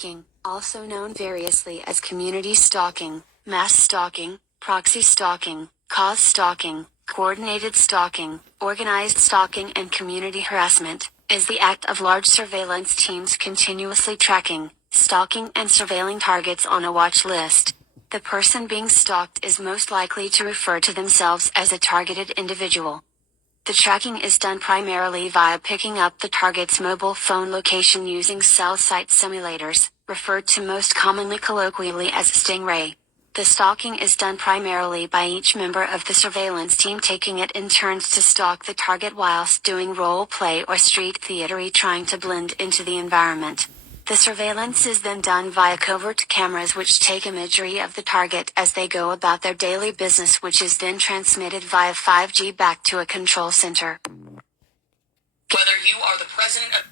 Stalking, also known variously as community stalking, mass stalking, proxy stalking, cause stalking, coordinated stalking, organized stalking, and community harassment, is the act of large surveillance teams continuously tracking, stalking, and surveilling targets on a watch list. The person being stalked is most likely to refer to themselves as a targeted individual. The tracking is done primarily via picking up the target's mobile phone location using cell site simulators, referred to most commonly colloquially as Stingray. The stalking is done primarily by each member of the surveillance team taking it in turns to stalk the target whilst doing role play or street theater, trying to blend into the environment. The surveillance is then done via covert cameras which take imagery of the target as they go about their daily business, which is then transmitted via 5G back to a control center. Whether you are the president of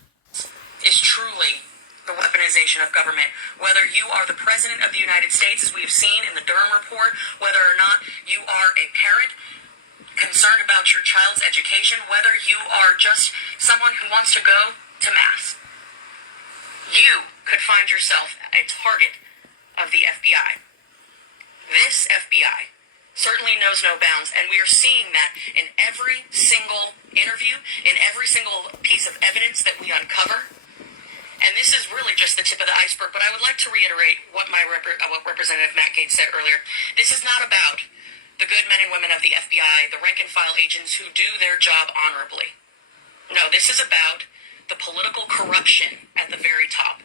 is truly the weaponization of government. Whether you are the president of the United States, as we have seen in the Durham report, whether or not you are a parent concerned about your child's education, whether you are just someone who wants to go to mass, you could find yourself a target of the FBI. This FBI certainly knows no bounds, and we are seeing that in every single interview, in every single piece of evidence that we uncover. And this is really just the tip of the iceberg, but I would like to reiterate what what Representative Matt Gaetz said earlier. This is not about the good men and women of the FBI, the rank-and-file agents who do their job honorably. No, this is about the political corruption at the very top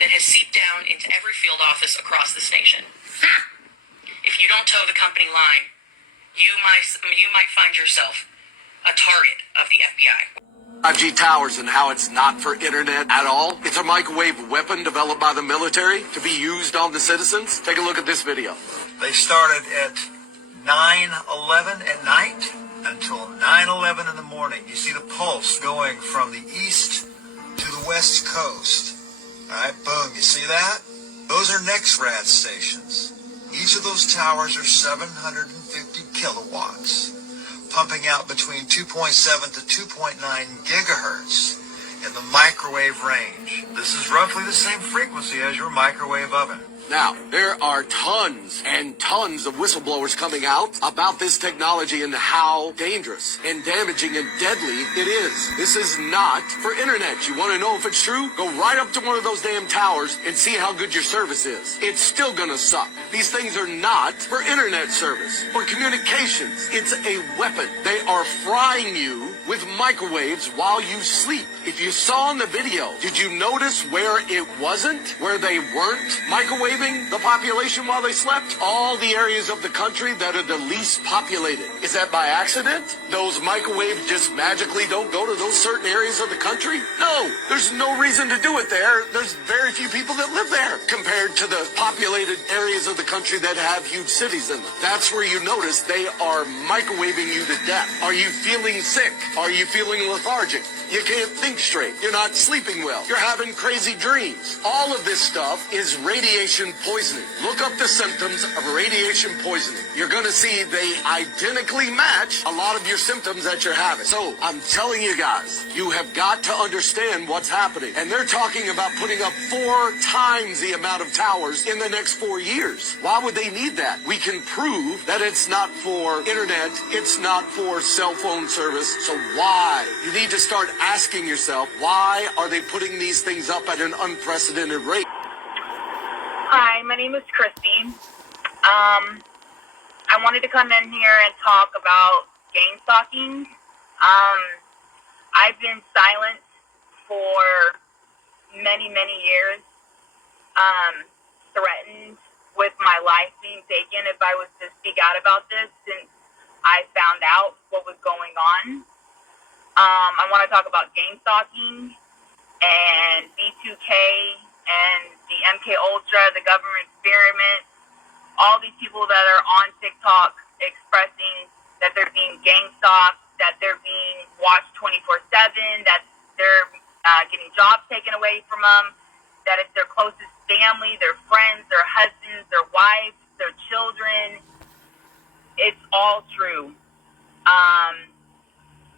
that has seeped down into every field office across this nation. If you don't toe the company line, you might find yourself a target of the FBI. 5G towers and how it's not for internet at all. It's a microwave weapon developed by the military to be used on the citizens. Take a look at this video. They started at 9/11 at night until 9/11 in the morning. You see the pulse going from the east to the west coast. All right, boom, you see that? Those are NEXRAD stations. Each of those towers are 750 kilowatts, pumping out between 2.7 to 2.9 gigahertz in the microwave range. This is roughly the same frequency as your microwave oven. Now, there are tons and tons of whistleblowers coming out about this technology and how dangerous and damaging and deadly it is. This is not for internet. You want to know if it's true? Go right up to one of those damn towers and see how good your service is. It's still gonna suck. These things are not for internet service or communications. It's a weapon. They are frying you with microwaves while you sleep. If you saw in the video, did you notice where it wasn't? Where they weren't microwaving the population while they slept? All the areas of the country that are the least populated. Is that by accident? Those microwaves just magically don't go to those certain areas of the country? No, there's no reason to do it there. There's very few people that live there compared to the populated areas of the country that have huge cities in them. That's where you notice they are microwaving you to death. Are you feeling sick? Are you feeling lethargic? You can't think straight. You're not sleeping well. You're having crazy dreams. All of this stuff is radiation poisoning. Look up the symptoms of radiation poisoning. You're going to see they identically match a lot of your symptoms that you're having. So I'm telling you guys, you have got to understand what's happening. And they're talking about putting up 4 times the amount of towers in the next 4 years. Why would they need that? We can prove that it's not for internet. It's not for cell phone service. So why? You need to start asking yourself, why are they putting these things up at an unprecedented rate? Hi, my name is Christine. I wanted to come in here and talk about game stalking. I've been silent for many, many years, threatened with my life being taken if I was to speak out about this since I found out what was going on. I want to talk about game stalking and B2K and the MK Ultra, the government experiment, all these people that are on TikTok expressing that they're being gang stalked, that they're being watched 24/7, that they're getting jobs taken away from them, that it's their closest family, their friends, their husbands, their wives, their children. It's all true.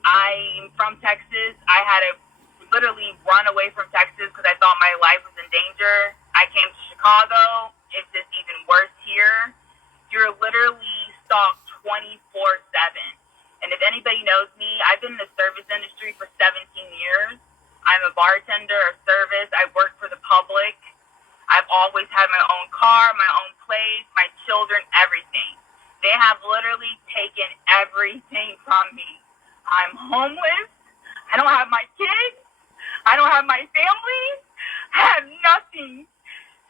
I'm from Texas. I had to literally run away from Texas because I thought my life was in danger. I came to Chicago. It's just even worse here. You're literally stalked 24/7. And if anybody knows me, I've been in the service industry for 17 years. I'm a bartender of service. I work for the public. I've always had my own car, my own place, my children, everything. They have literally taken everything from me. I'm homeless. I don't have my kids. I don't have my family. I have nothing.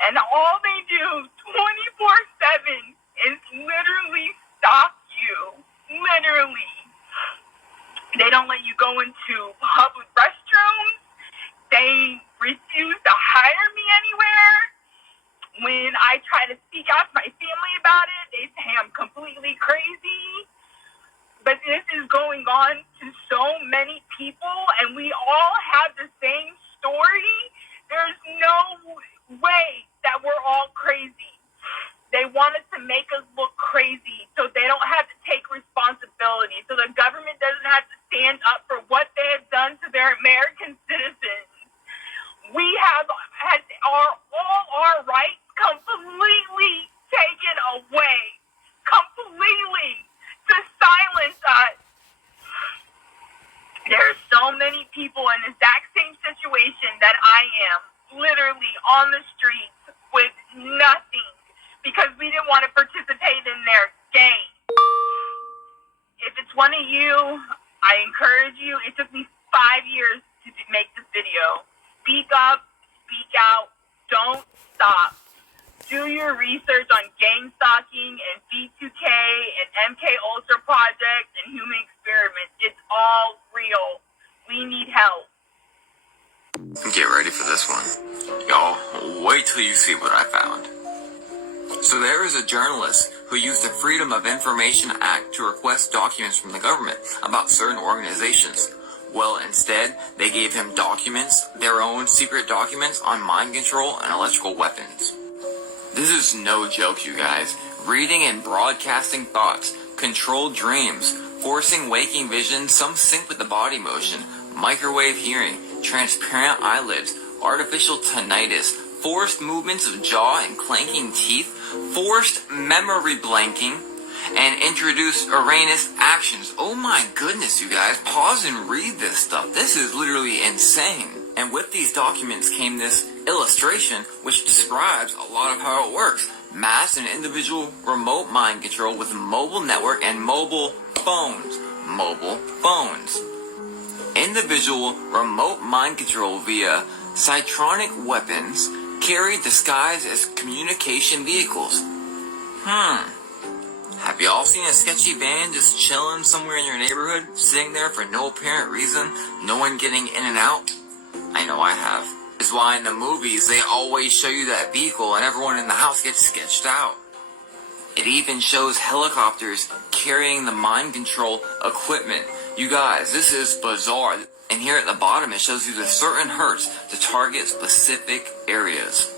And all they do 24/7 is literally stalk you. Literally. They don't let you go into public restrooms. They refuse to hire me anywhere. When I try to speak out to my family about it, they say I'm completely crazy. But this is going on to so many people, and we all have the same story. There's no way that we're all crazy. They want us to make us look crazy so they don't have to take responsibility, so the government doesn't have to stand up for what they have done to their American citizens. We have had all our rights completely taken away, completely, to silence us. There are so many people in the exact same situation that I am, literally on the streets with nothing because we didn't want to participate in their game. If it's one of you, I encourage you. It took me 5 years to make this video. Speak up, speak out, don't stop. Do your research on gang stalking and B2K and MK Ultra projects and human experiments. It's all real. We need help. Get ready for this one. Y'all, wait till you see what I found. So there is a journalist who used the Freedom of Information Act to request documents from the government about certain organizations. Well, instead, they gave him documents, their own secret documents on mind control and electrical weapons. This is no joke, you guys. Reading and broadcasting thoughts, controlled dreams, forcing waking vision, some sync with the body motion, microwave hearing, transparent eyelids, artificial tinnitus, forced movements of jaw and clanking teeth, forced memory blanking, and introduce erroneous actions. Oh my goodness, you guys. Pause and read this stuff. This is literally insane. And with these documents came this illustration which describes a lot of how it works. Mass and individual remote mind control with mobile network and mobile phones. Mobile phones. Individual remote mind control via cytronic weapons carried disguised as communication vehicles. Have y'all seen a sketchy van just chilling somewhere in your neighborhood, sitting there for no apparent reason, no one getting in and out? I know I have. That's why in the movies they always show you that vehicle and everyone in the house gets sketched out. It even shows helicopters carrying the mind control equipment. You guys, this is bizarre. And here at the bottom it shows you the certain hertz to target specific areas.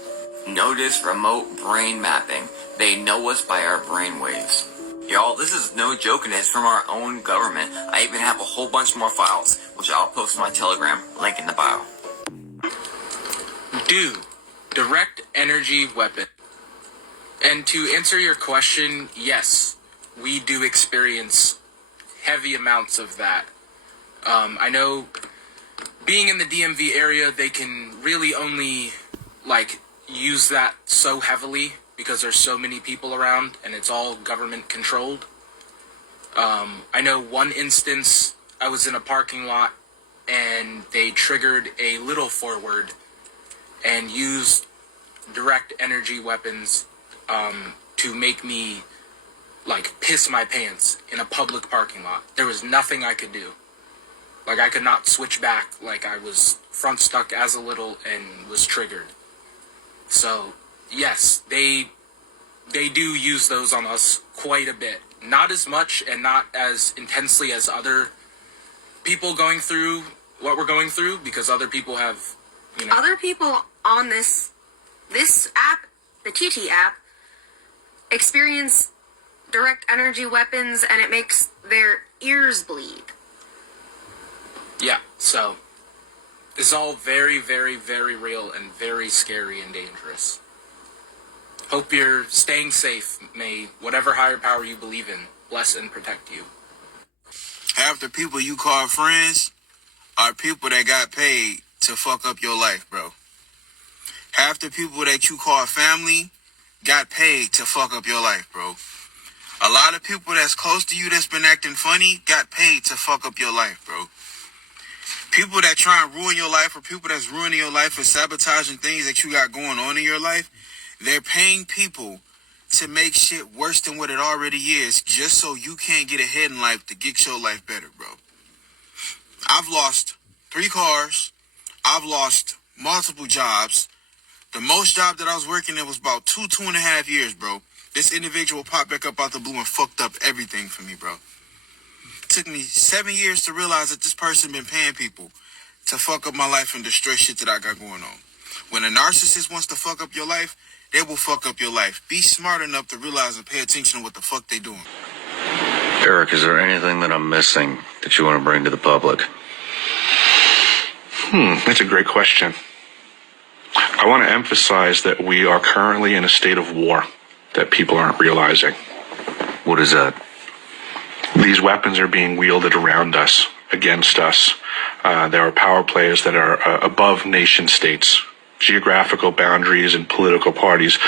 Notice remote brain mapping. They know us by our brain waves. Y'all, this is no joke, and it's from our own government. I even have a whole bunch more files, which I'll post on my Telegram, link in the bio. Direct energy weapon. And to answer your question, yes, we do experience heavy amounts of that. I know being in the DMV area, they can really only, use that so heavily because there's so many people around and it's all government controlled. I know one instance, I was in a parking lot and they triggered a little forward and used direct energy weapons to make me piss my pants in a public parking lot. There was nothing I could do. I could not switch back. I was front stuck as a little and was triggered. So yes, they do use those on us quite a bit. Not as much and not as intensely as other people going through what we're going through, because other people have, Other people on this app, the TT app, experience direct energy weapons and it makes their ears bleed. Yeah, so is all very, very, very real and very scary and dangerous. Hope you're staying safe. May whatever higher power you believe in bless and protect you. Half the people you call friends are people that got paid to fuck up your life, bro. Half the people that you call family got paid to fuck up your life, bro. A lot of people that's close to you that's been acting funny got paid to fuck up your life, bro. People that try and ruin your life or people that's ruining your life and sabotaging things that you got going on in your life, they're paying people to make shit worse than what it already is just so you can't get ahead in life to get your life better, bro. I've lost 3 cars. I've lost multiple jobs. The most job that I was working in was about 2.5 years, bro. This individual popped back up out the blue and fucked up everything for me, bro. It took me 7 years to realize that this person been paying people to fuck up my life and destroy shit that I got going on. When a narcissist wants to fuck up your life, they will fuck up your life. Be smart enough to realize and pay attention to what the fuck they doing. Eric, is there anything that I'm missing that you want to bring to the public? That's a great question. I want to emphasize that we are currently in a state of war that people aren't realizing. What is that? These weapons are being wielded around us, against us. There are power players that are above nation states. Geographical boundaries and political parties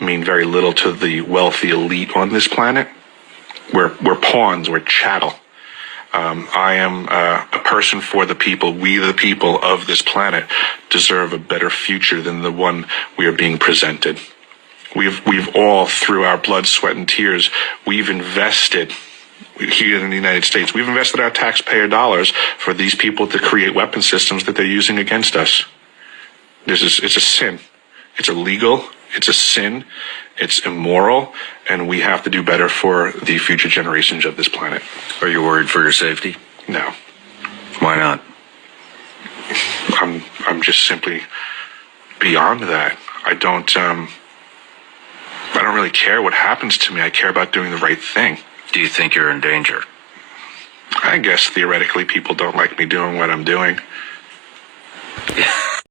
mean very little to the wealthy elite on this planet. We're pawns, we're chattel. I am a person for the people. We, the people of this planet, deserve a better future than the one we are being presented. We've all, through our blood, sweat, and tears, we've invested here in the United States. We've invested our taxpayer dollars for these people to create weapon systems that they're using against us. It's a sin. It's illegal. It's a sin. It's immoral. And we have to do better for the future generations of this planet. Are you worried for your safety? No. Why not? I'm just simply beyond that. I don't really care what happens to me. I care about doing the right thing. Do you think you're in danger? I guess theoretically people don't like me doing what I'm doing. Yeah.